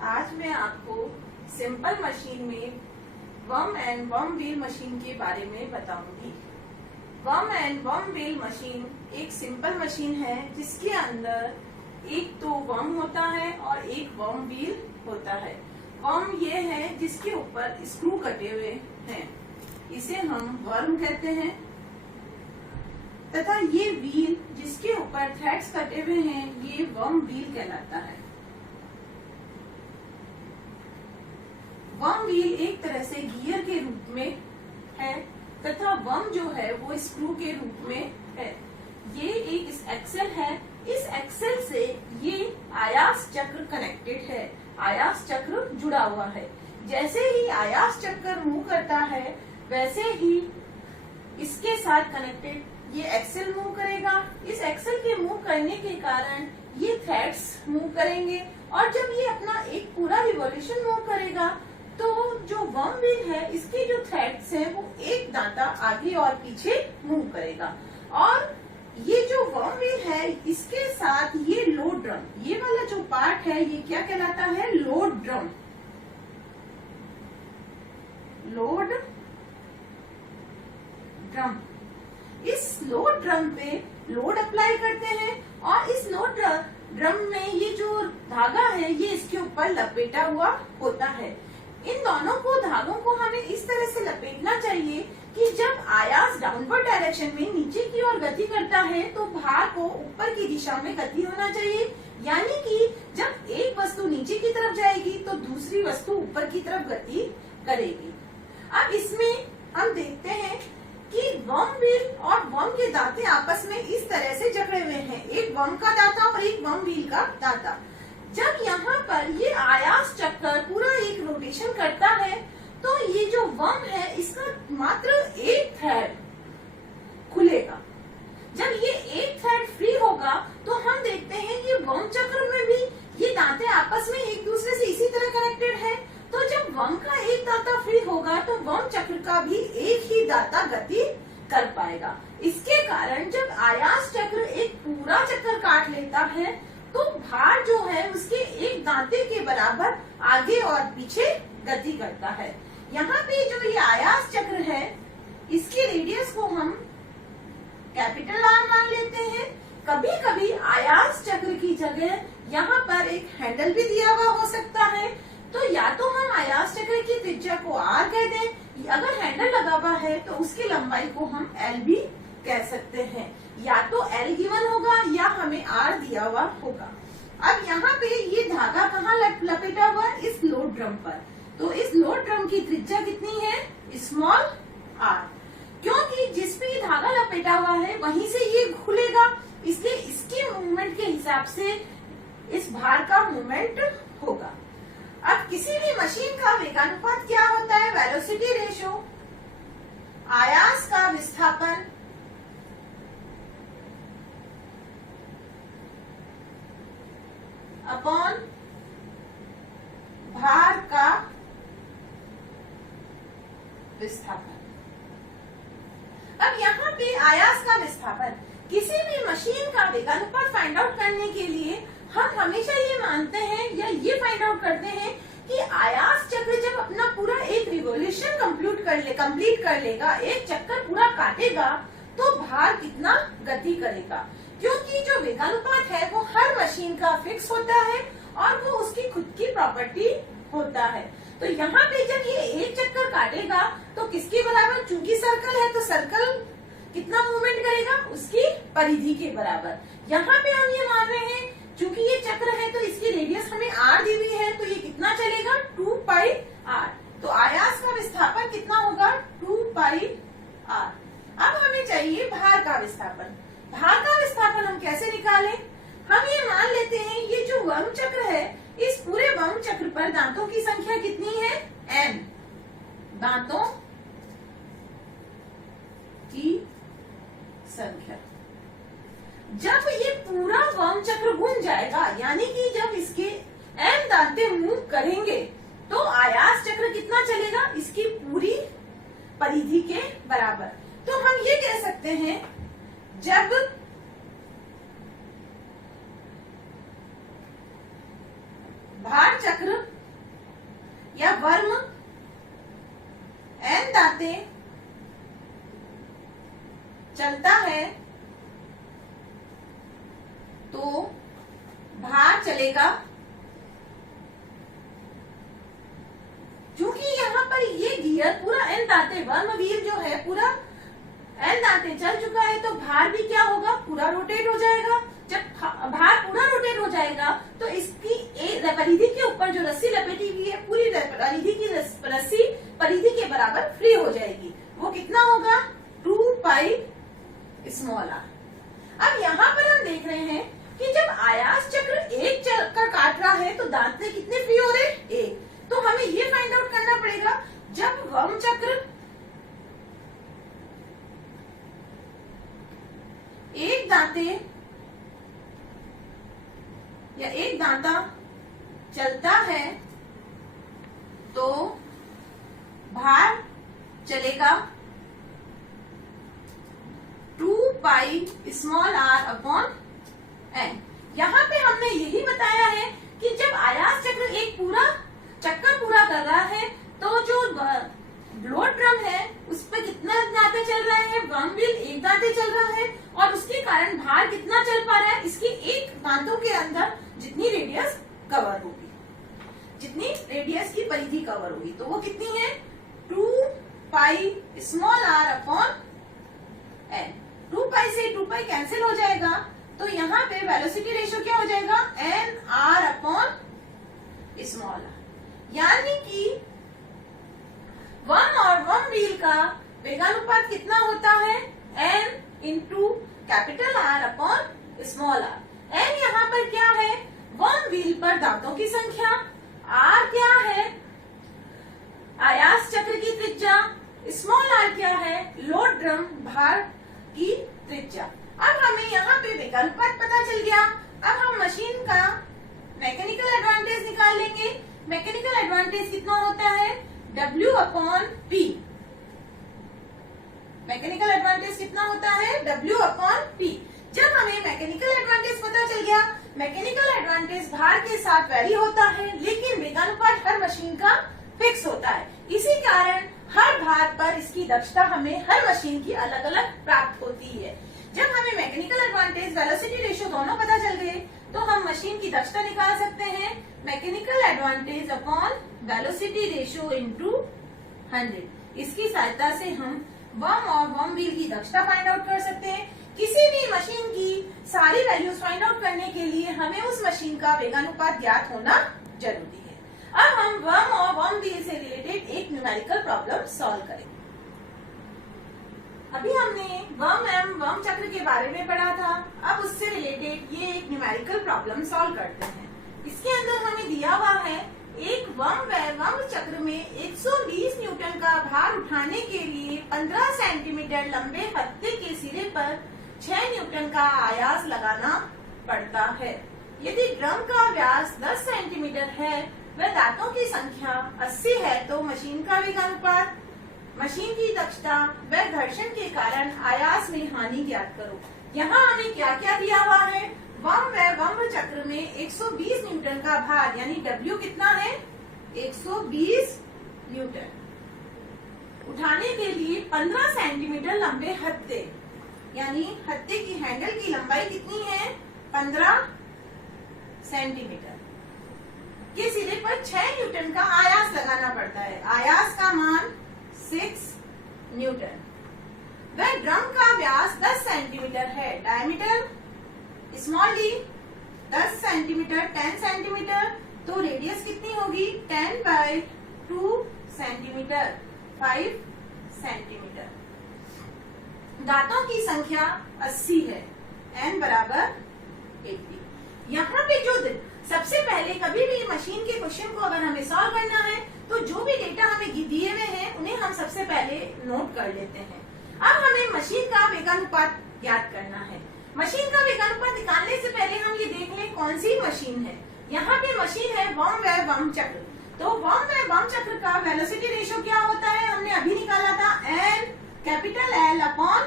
आज मैं आपको सिंपल मशीन में worm and worm wheel machine के बारे में बताऊंगी। Worm and worm wheel machine एक सिंपल मशीन है जिसके अंदर एक तो वर्म होता है और एक वर्म व्हील होता है। वर्म ये है जिसके ऊपर स्क्रू कटे हुए हैं, इसे हम वर्म कहते हैं, तथा ये व्हील जिसके ऊपर थ्रेड्स कटे हुए हैं ये वर्म व्हील कहलाता है। वर्म व्हील एक तरह से गियर के रूप में है तथा वर्म जो है वो स्क्रू के रूप में है। ये एक एक्सेल है, इस एक्सेल से ये आयास चक्र कनेक्टेड है, आयास चक्र जुड़ा हुआ है। जैसे ही आयास चक्र मूव करता है वैसे ही इसके साथ कनेक्टेड ये एक्सेल मूव करेगा। इस एक्सेल के मूव करने के कारण ये थ्रेड्स मूव करेंगे और जब ये अपना एक पूरा रिवॉल्यूशन मूव करेगा तो जो वर्म व्हील है इसके जो थ्रेड्स हैं वो एक दांता आगे और पीछे मूव करेगा। और ये जो वर्म व्हील है इसके साथ ये लोड ड्रम, ये वाला जो पार्ट है ये क्या कहलाता है? Load drum. लोड ड्रम, इस लोड ड्रम पे लोड अप्लाई करते हैं और इस लोड ड्रम में ये जो धागा है ये इसके ऊपर लपेटा हुआ होता है। इन दोनों को धागों को हमें इस तरह से लपेटना चाहिए कि जब आयास डाउनवर्ड डायरेक्शन में नीचे की ओर गति करता है तो भार को ऊपर की दिशा में गति होना चाहिए, यानी कि जब एक वस्तु नीचे की तरफ जाएगी तो दूसरी वस्तु ऊपर की तरफ गति करेगी। अब इसमें हम देखते हैं कि वर्म व्हील और वर्म के दांते आपस में इस तरह से जकड़े हुए हैं, एक वर्म का दांता और एक वर्म व्हील का दांता। जब यहाँ पर ये आयास चक्र पूरा एक रोटेशन करता है तो ये जो वर्म है इसका मात्र एक थ्रेड खुलेगा। जब ये एक थ्रेड फ्री होगा तो हम देखते हैं कि वर्म चक्र में भी ये दांते आपस में एक दूसरे से इसी तरह कनेक्टेड है। तो जब वर्म का एक दांता फ्री होगा तो वर्म चक्र का भी एक ही दांता गति कर पाएगा। इसके कारण जब आयास चक्र एक पूरा चक्कर काट लेता है तो भार जो है उसके एक दांते के बराबर आगे और पीछे गति करता है। यहाँ पे जो ये आयास चक्र है इसके रेडियस को हम कैपिटल R मान लेते हैं। कभी कभी आयास चक्र की जगह यहाँ पर एक हैंडल भी दिया हुआ हो सकता है, तो या तो हम आयास चक्र की त्रिज्या को R कह दें, अगर हैंडल लगा हुआ है तो उसकी लंबाई को हम L भी कह सकते हैं। या तो L गिवन होगा या हमें R दिया हुआ होगा। अब यहाँ पे ये धागा कहाँ लपेटा हुआ है? इस लोड ड्रम पर। तो इस लोड ड्रम की त्रिज्या कितनी है? स्मॉल r, क्योंकि जिस पे ये धागा लपेटा हुआ है वहीं से ये खुलेगा, इसलिए इसके मूवमेंट के हिसाब से इस भार का मूवमेंट होगा। अब किसी भी मशीन का वेगानुपात क्या होता है? वेलोसिटी रेशियो, आयास का विस्थापन अपॉन भार का विस्थापन। अब यहाँ पे आयास का विस्थापन, किसी भी मशीन का वेगानुपात फाइंड आउट करने के लिए हम हमेशा ये मानते हैं या ये फाइंड आउट करते हैं कि आयास चक्र जब अपना पूरा एक रिवॉल्यूशन कंप्लीट कर लेगा, एक चक्कर पूरा काटेगा तो भार कितना गति करेगा। क्योंकि जो वेगानुपात है वो हर मशीन का फिक्स होता है और वो उसकी खुद की प्रॉपर्टी होता है। तो यहाँ पे जब ये एक चक्कर काटेगा तो किसके बराबर? चूंकि सर्कल है तो सर्कल कितना मूवमेंट करेगा? उसकी परिधि के बराबर। यहाँ पे हम ये मान रहे हैं चूंकि ये चक्र है तो इसकी रेडियस हमें R दी हुई है, तो ये कितना चलेगा? 2 पाई R। तो आयास का विस्थापन कितना होगा? 2 पाई R। अब हमें चाहिए भार का विस्थापन। भार का विस्थापन हम कैसे निकालें? हम ये मान लेते हैं ये जो वर्म चक्र है इस पूरे वर्म चक्र पर दांतों की संख्या कितनी है? N। दांतों की संख्या। जब ये पूरा वर्म चक्र घूम जाएगा, यानी कि जब इसके N दांते मूव करेंगे तो आयास चक्र कितना चलेगा? इसकी पूरी परिधि के बराबर। तो हम ये कह सकते हैं जब भार चक्र या वर्म n दांते चलता है तो भार चलेगा। क्योंकि यहाँ पर ये गियर पूरा n दांते, वर्म व्हील जो है पूरा n दांते चल चुका है, तो भार भी क्या होगा, पूरा रोटेट हो जाएगा। जब भार पूरा रोटेट हो जाएगा तो इसकी परिधि के ऊपर जो रस्सी लपेटी हुई है, पूरी परिधि की रस्सी परिधि के बराबर फ्री हो जाएगी। वो कितना होगा, 2 पाई स्मॉल आर। अब यहाँ पर हम देख रहे हैं कि जब आयास चक्र एक चक्कर काट रहा है तो दांते कितने फ्री हो रहे हैं, एक। तो हमें ये फाइंड आउट करना पड़ेगा, जब वर्म चक्र एक दांते या एक दांता चलता है तो भार चलेगा 2 pi small r upon n. यहाँ पे हमने यही बताया है कि जब आयास चक्र एक पूरा चक्कर पूरा कर रहा है तो जो लोड ड्रम है उस पर कितना दांते चल रहे हैं, वर्म व्हील एक दांते चल रहा है, और उसके कारण भार कितना चल पा रहा है, इसकी एक दांतों के अंदर जितनी रेडियस कवर होगी, जितनी रेडियस की परिधि कवर होगी, तो वो कितनी है, 2 pi small r upon n. 2 pi से 2 पाई कैंसिल हो जाएगा, तो यहाँ पे वेलोसिटी रेशियो क्या हो जाएगा, n r upon small r. यानी कि वर्म और वर्म व्हील का वेगानुपात कितना होता है, n into capital R upon small r. n यहाँ पर क्या है, वर्म व्हील पर दांतों की संख्या, R क्या है, आयास चक्र की त्रिज्या, स्मॉल r क्या है, लोड ड्रम भार की त्रिज्या। अब हमें यहाँ पे वेगानुपात पता चल गया। अब हम मशीन का मैकेनिकल एडवांटेज निकाल लेंगे। मैकेनिकल एडवांटेज कितना होता है, W upon P। Mechanical advantage कितना होता है, W अपॉन P। जब हमें मैकेनिकल एडवांटेज पता चल गया, मैकेनिकल एडवांटेज भार के साथ वैरी होता है, लेकिन वेगानुपात हर मशीन का फिक्स होता है। इसी कारण हर भार पर इसकी दक्षता हमें हर मशीन की अलग अलग प्राप्त होती है। जब हमें मैकेनिकल एडवांटेज वेलोसिटी रेशियो दोनों पता चल गए तो हम मशीन की दक्षता निकाल सकते हैं, mechanical advantage upon velocity ratio into 100। इसकी सहायता से हम वर्म और वर्म व्हील की दक्षता फाइंड आउट कर सकते हैं। किसी भी मशीन की सारी वैल्यूज फाइंड आउट करने के लिए हमें उस मशीन का वेगानुपात ज्ञात होना जरूरी है। अब हम वर्म और वर्म व्हील से रिलेटेड एक न्यूमेरिकल प्रॉब्लम सॉल्व करेंगे। अभी हमने वर्म एवं वर्म चक्र के बारे में पढ़ा था, अब उससे रिलेटेड ये एक न्यूमेरिकल प्रॉब्लम सॉल्व करते हैं। इसके अंदर हमें दिया हुआ है एक वर्म चक्र में 120 न्यूटन का भार उठाने के लिए 15 सेंटीमीटर लंबे हत्थे के सिरे पर 6 न्यूटन का आयास लगाना पड़ता है। यदि ड्रम का व्यास 10 सेंटीमीटर है व दांतों की संख्या 80 है तो मशीन का वेगानुपात, मशीन की दक्षता व घर्षण के कारण आयास में हानि ज्ञात करो। यहाँ हमें क्या क्या दिया हुआ है, वर्म व वर्म चक्र में 120 न्यूटन का भार यानी W कितना है, 120 न्यूटन उठाने के लिए 15 सेंटीमीटर लंबे हत्थे, यानी हत्थे की हैंडल की लंबाई कितनी है, 15 सेंटीमीटर के सिरे पर 6 न्यूटन का आयास लगाना पड़ता है। आयास का मान 6 न्यूटन। वह ड्रम का व्यास 10 सेंटीमीटर है, diameter small D 10 centimetre 10 centimetre, तो रेडियस कितनी होगी, 10/2 सेंटीमीटर 5 सेंटीमीटर। दांतों की संख्या 80 है, n बराबर 80। यहाँ पे जो सबसे पहले कभी भी मशीन के क्वेश्चन को अगर हमें सॉल्व करना है तो जो भी डेटा हमें दिए हुए हैं उन्हें हम सबसे पहले नोट कर लेते हैं। अब हमें मशीन का वेगानुपात ज्ञात करना है। मशीन का वेगानुपात निकालने से पहले हम ये देख लें कौन सी मशीन है। यहाँ पे मशीन है वर्म व वर्म चक्र, तो वर्म व वर्म चक्र का वेलोसिटी रेशियो क्या होता है, हमने अभी निकाला था, n capital L upon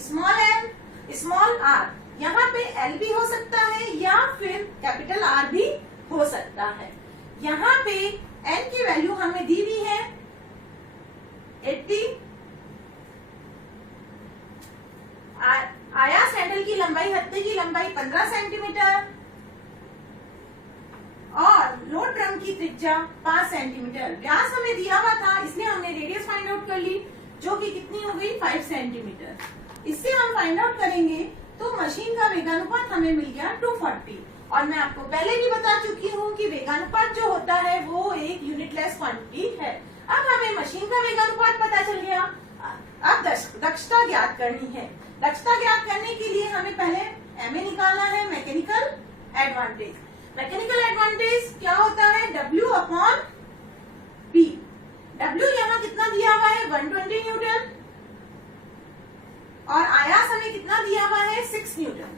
small n small r। यहाँ पे L भी हो सकता है या फिर कैपिटल R भी हो सकता है। यहाँ पे n की वैल्यू हमें दी हुई है 80। आयास हैंडल की लंबाई, हत्थे की लंबाई 15 सेंटीमीटर और लोड ड्रम की त्रिज्या 5 सेंटीमीटर। व्यास हमें दिया हुआ था, इसलिए हमने रेडियस फाइंड आउट कर ली, जो कि कितनी हो गई 5 सेंटीमीटर। इससे हम फाइंड आउट करेंगे तो मशीन का वेगानुपात हमें मिल गया 240। और मैं आपको पहले भी बता चुकी हूँ कि वेगानुपात जो होता है वो एक यूनिटलेस क्वांटिटी है। अब हमें मशीन का वेगानुपात पता चल गया। अब दक्षता ज्ञात करनी है। दक्षता ज्ञात करने के लिए हमें पहले एमए निकालना है, मैकेनिकल एडवांटेज। मैकेनिकल एडवांटेज क्या होता है? W upon P। W यहाँ कितना दिया हुआ है? 120 न्यूटन और आयास हमें कितना दिया हुआ है? 6 न्यूटन।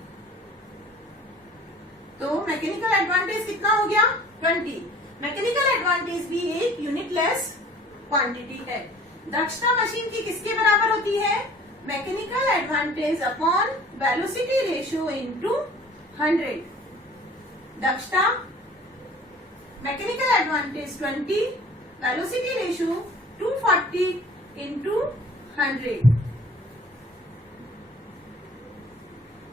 तो मैकेनिकल एडवांटेज कितना हो गया? 20। मैकेनिकल एडवांटेज भी एक यूनिटलेस क्वांटिटी है। दक्षता मशीन की किसके बराबर होती है? Mechanical advantage upon velocity ratio into 100। दक्षता mechanical advantage 20, velocity ratio 240 into 100।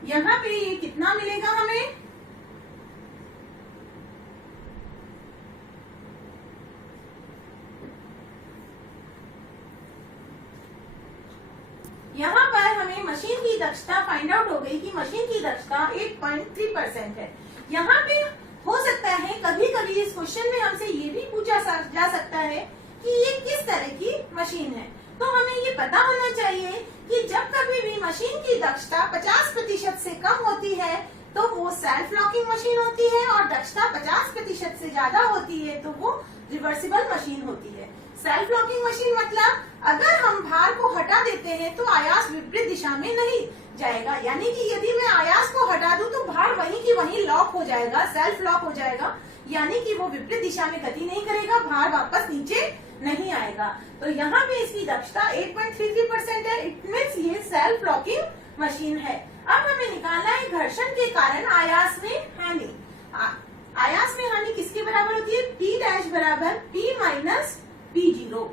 यहाँ पे ये कितना मिलेगा हमें? यहाँ पर हमें मशीन की दक्षता फाइंड आउट हो गई कि मशीन की दक्षता 8.3% है। यहाँ पे हो सकता है कभी कभी इस क्वेश्चन में हमसे ये भी पूछा जा सकता है कि ये किस तरह की मशीन है। तो हमें ये पता होना चाहिए कि जब कभी भी मशीन की दक्षता 50% से कम होती है तो वो सेल्फ लॉकिंग मशीन होती है, और दक्षता 50% से ज्यादा होती है तो वो रिवर्सिबल मशीन होती है। सेल्फ लॉकिंग मशीन मतलब अगर हम भार को हटा देते हैं तो आयास विपरीत दिशा में नहीं जाएगा, यानी कि यदि मैं आयास को हटा दूं तो भार वहीं की वहीं लॉक हो जाएगा, सेल्फ लॉक हो जाएगा, यानी कि वो विपरीत दिशा में गति नहीं करेगा, भार वापस नीचे नहीं आएगा। तो यहाँ पे इसकी दक्षता 8.33% है। इट मीन्स ये सेल्फ लॉकिंग मशीन है। अब हमें निकालना है घर्षण के कारण आयास में हानि। आयास में हानि किसके बराबर होती है? P डैश बराबर P माइनस P0।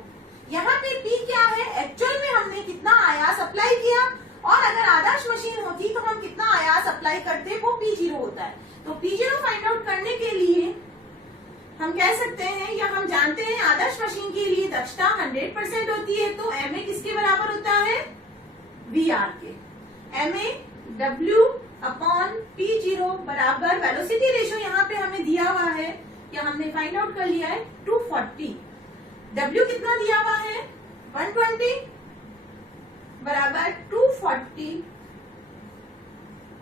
यहाँ पे P क्या है? एक्चुअल में हमने कितना आयास अप्लाई किया, और अगर आदर्श मशीन होती तो हम कितना आयास अप्लाई करते, वो P0 होता है। तो P0 फाइंड आउट करने के लिए हम कह सकते हैं, या हम जानते हैं आदर्श मशीन के लिए दक्षता 100% होती है, तो MA किसके बराबर होता है? VR के। MA W अपॉन P0 बराबर वेलोसिटी रेशियो यहाँ पे हमें दिया हुआ है, या हमने फाइंड आउट कर लिया है 240। W कितना दिया हुआ है? 120 बराबर 240।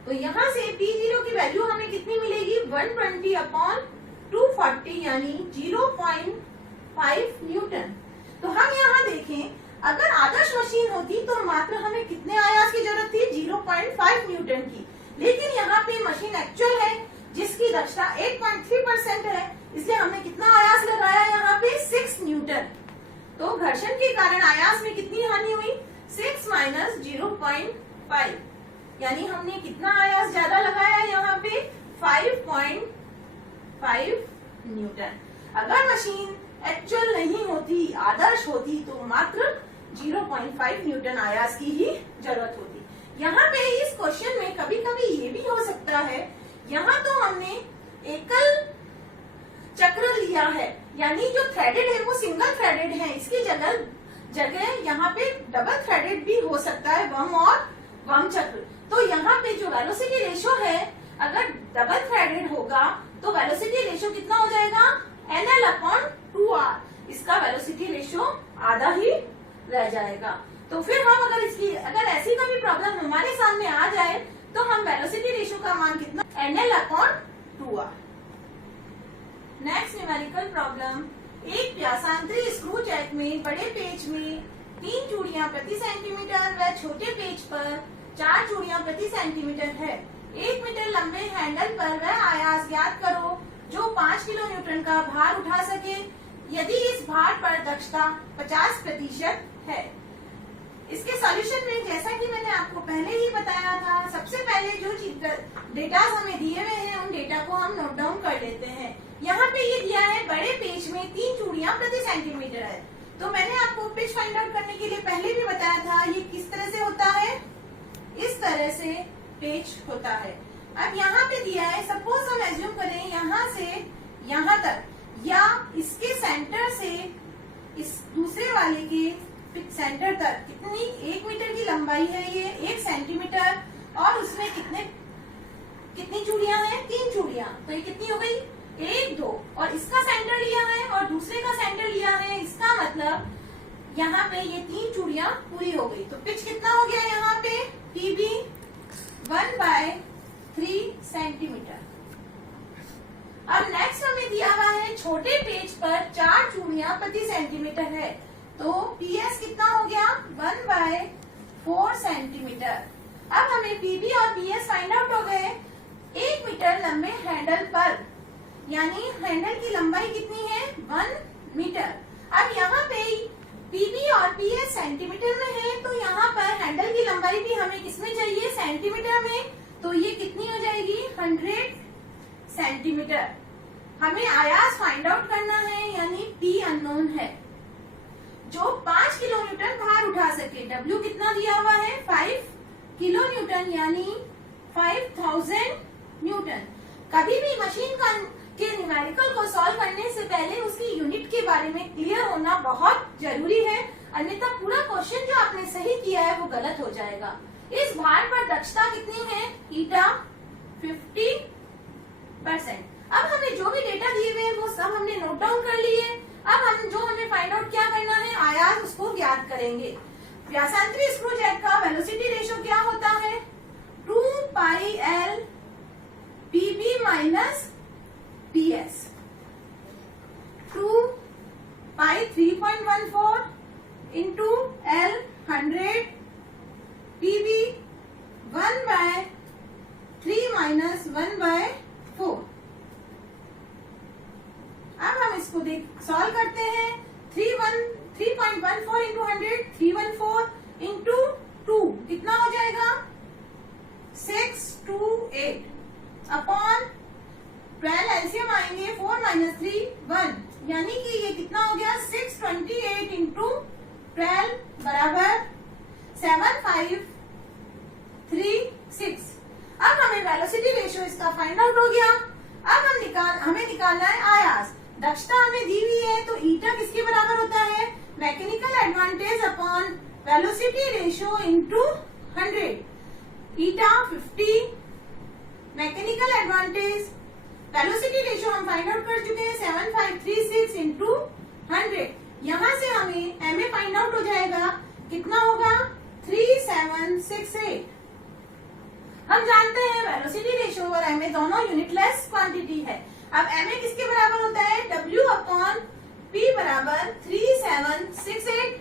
तो यहाँ से P0 की वैल्यू हमें कितनी मिलेगी? 120 अपॉन 240 यानी 0.5 न्यूटन। तो हम यहाँ देखें, अगर आदर्श मशीन होती तो मात्र हमें कितने आयास की जरूरत थी? 0.5 न्यूटन की। लेकिन यहाँ पे मशीन एक्चुअल है जिसकी दक्षता 8.3% है, इसलिए हमने कितना आयास लगाया यहाँ पे? 6 न्यूटन। तो घर्षण के कारण आयास में कितनी हानि हुई? 6 माइनस 0.5, यानी हमने कितना आयास ज्यादा लगाया यहाँ पे? 5.5 न्यूटन। अगर मशीन एक्चुअल नहीं होती, आदर्श होती, तो मात्र 0.5 न्यूटन आयास की ही जरूरत होती। यहाँ पे इस क्वेश्चन में कभी कभी ये भी हो सकता है, यहाँ तो हमने एकल चक्र लिया है, यानी जो थ्रेडेड है वो सिंगल थ्रेडेड है, इसकी जगह यहाँ पे डबल थ्रेडेड भी हो सकता है, वम और वम चक्र। तो यहाँ पे जो वेलोसिटी रेशियो है, अगर डबल थ्रेडेड होगा तो वेलोसिटी रेशियो कितना हो जाएगा? NL upon 2R। इसका वेलोसिटी रेशियो आधा ही रह जाएगा। तो फिर हम अगर ऐसी कभी प्रॉब्लम हमारे सामने आ जाए तो हम वेलोसिटी रेशियो का मान कितना? NL upon 2R। Next numerical problem, एक व्यासांतरी स्क्रू जैक में बड़े पेच में 3 चूड़ियां प्रति सेंटीमीटर व छोटे पेच पर 4 चूड़ियां प्रति सेंटीमीटर है। 1 मीटर लंबे हैंडल पर वह आयास ज्ञात करो जो 5 किलो न्यूटन का भार उठा सके, यदि इस भार पर दक्षता 50% है। इसके सॉल्यूशन में जैसा कि मैंने आपको पहले ही बताया था, सबसे पहले जो डेटा हमें दिए हुए हैं उन डेटा को हम नोट डाउन कर लेते हैं। यहाँ पे ये दिया है बड़े पेज में 3 चूड़ियां प्रति सेंटीमीटर है। तो मैंने आपको पिच फाइंड आउट करने के लिए पहले भी बताया था ये किस तरह से होता है, इस तरह से पेच होता है। अब यहाँ पे दिया है, सपोज हम एज्यूम करें यहाँ से यहाँ तक या इसके सेंटर से इस दूसरे वाले के सेंटर तक कितनी 1 मीटर की लंबाई है, ये 1 सेंटीमीटर, और उसमें कितनी चूड़ियां हैं, 3 चूड़ियां। तो ये कितनी हो गई, 1 2, और इसका सेंटर लिया है और दूसरे का सेंटर लिया है, इसका मतलब यहाँ पे ये 3 चूड़ियां पूरी हो गई। तो पिच कितना हो गया यहाँ पे, PB 1/3 सेंटीमीटर। अब नेक्स्ट हमें दिया हुआ है छोटे पेज पर 4 चूड़ियां प्रति सेंटीमीटर है, तो PS कितना हो गया, 1/4 सेंटीमीटर। अब हमें PB और PS फाइंड आउट हो गए 1 मीटर लंबे हैंडल पर, यानी हैंडल की लंबाई कितनी है, 1 मीटर। अब यहाँ पे PB और PS सेंटीमीटर में है, तो यहाँ पर हैंडल की लंबाई भी हमें किसमें चाहिए, सेंटीमीटर में। तो ये कितनी हो जाएगी, 100 सेंटीमीटर। हमें आयास फाइंड आउट करना है, यानी P अननोन है, जो 5 किलोन्यूटन भार उठा सके। W कितना दिया हुआ है, 5 किलो न्यूटन, यानी 5000 न्यूटन। कभी भी मशीन के न्यूमेरिकल को सॉल्व करने से पहले उसकी यूनिट के बारे में क्लियर होना बहुत जरूरी है, अन्यथा पूरा क्वेश्चन जो आपने सही किया है वो गलत हो जाएगा। इस भार पर दक्षता कितनी है, ईटा 50%। अब हमें जो भी डेटा दिए हुए हैं वो सब हमने नोट डाउन कर लिए। अब हमें फाइंड आउट क्या करना है, आयास, उसको ज्ञात करेंगे। व्यासांतरी स्क्रू जैक का वेलोसिटी रेशियो क्या होता है, 2πL PB minus PS। 2π 3.14 into L 100, PB 1/3 minus 1/4। अब हम इसको सॉल्व करते हैं। 3.14 इंटू 100, 314 इंटू 2 कितना हो जाएगा, 628 अपॉन 12 एलसीएम आएंगे, 4 माइनस 3 1, यानी कि ये कितना हो गया, 628 इंटू 12 बराबर 7536। अब हमें वेलोसिटी रेशियो इसका फाइंड आउट हो गया। अब हमें निकालना है आयास। दक्षता हमें दी हुई है, तो ईटा किसके बराबर होता है, mechanical advantage upon velocity ratio into 100। ईटा 50, मैकेनिकल एडवांटेज, वेलोसिटी रेशियो हम फाइंड आउट कर चुके हैं 7536 इंटू 100। यहाँ से हमें MA फाइंड आउट हो जाएगा, कितना होगा, 3768। हम जानते हैं वेलोसिटी रेशियो और MA दोनों यूनिटलेस क्वांटिटी है। अब MA किसके बराबर होता है, W अपॉन P बराबर 3768।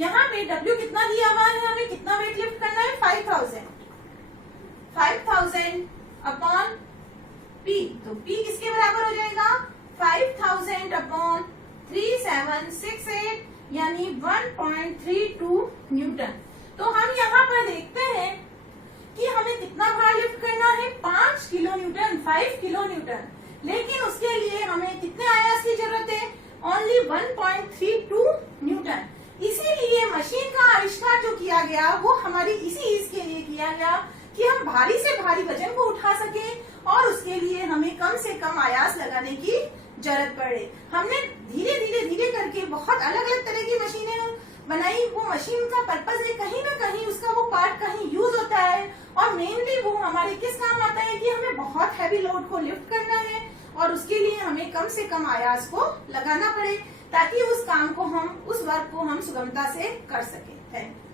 यहाँ पे W कितना दिया हुआ है, हमें कितना वेट लिफ्ट करना है, 5000 अपॉन P। तो P किसके बराबर हो जाएगा, 5000 अपॉन 3768, यानी 1.32 न्यूटन। तो हम यहाँ पर देखते हैं कि हमें कितना भार लिफ्ट करना है, 5 किलो न्यूटन, 5 किलो न्यूटन। लेकिन उसके लिए हमें कितने आयास की जरूरत है, ओनली 1.32 न्यूटन। इसीलिए मशीन का आविष्कार जो किया गया वो हमारी इसी इसके लिए किया गया कि हम भारी से भारी वजन को उठा सके, और उसके लिए हमें कम से कम आयास लगाने की जरूरत पड़े। हमने धीरे धीरे करके बहुत अलग अलग तरह की मशीनें बनाई। वो मशीन का पर्पज है, कहीं ना कहीं उसका वो पार्ट कहीं यूज होता है, और मेनली वो हमारे किस काम आता है कि हमें बहुत हैवी लोड को लिफ्ट करना है, और उसके लिए हमें कम से कम आयास को लगाना पड़े, ताकि उस काम को उस वर्क को हम सुगमता से कर सके। Thank you.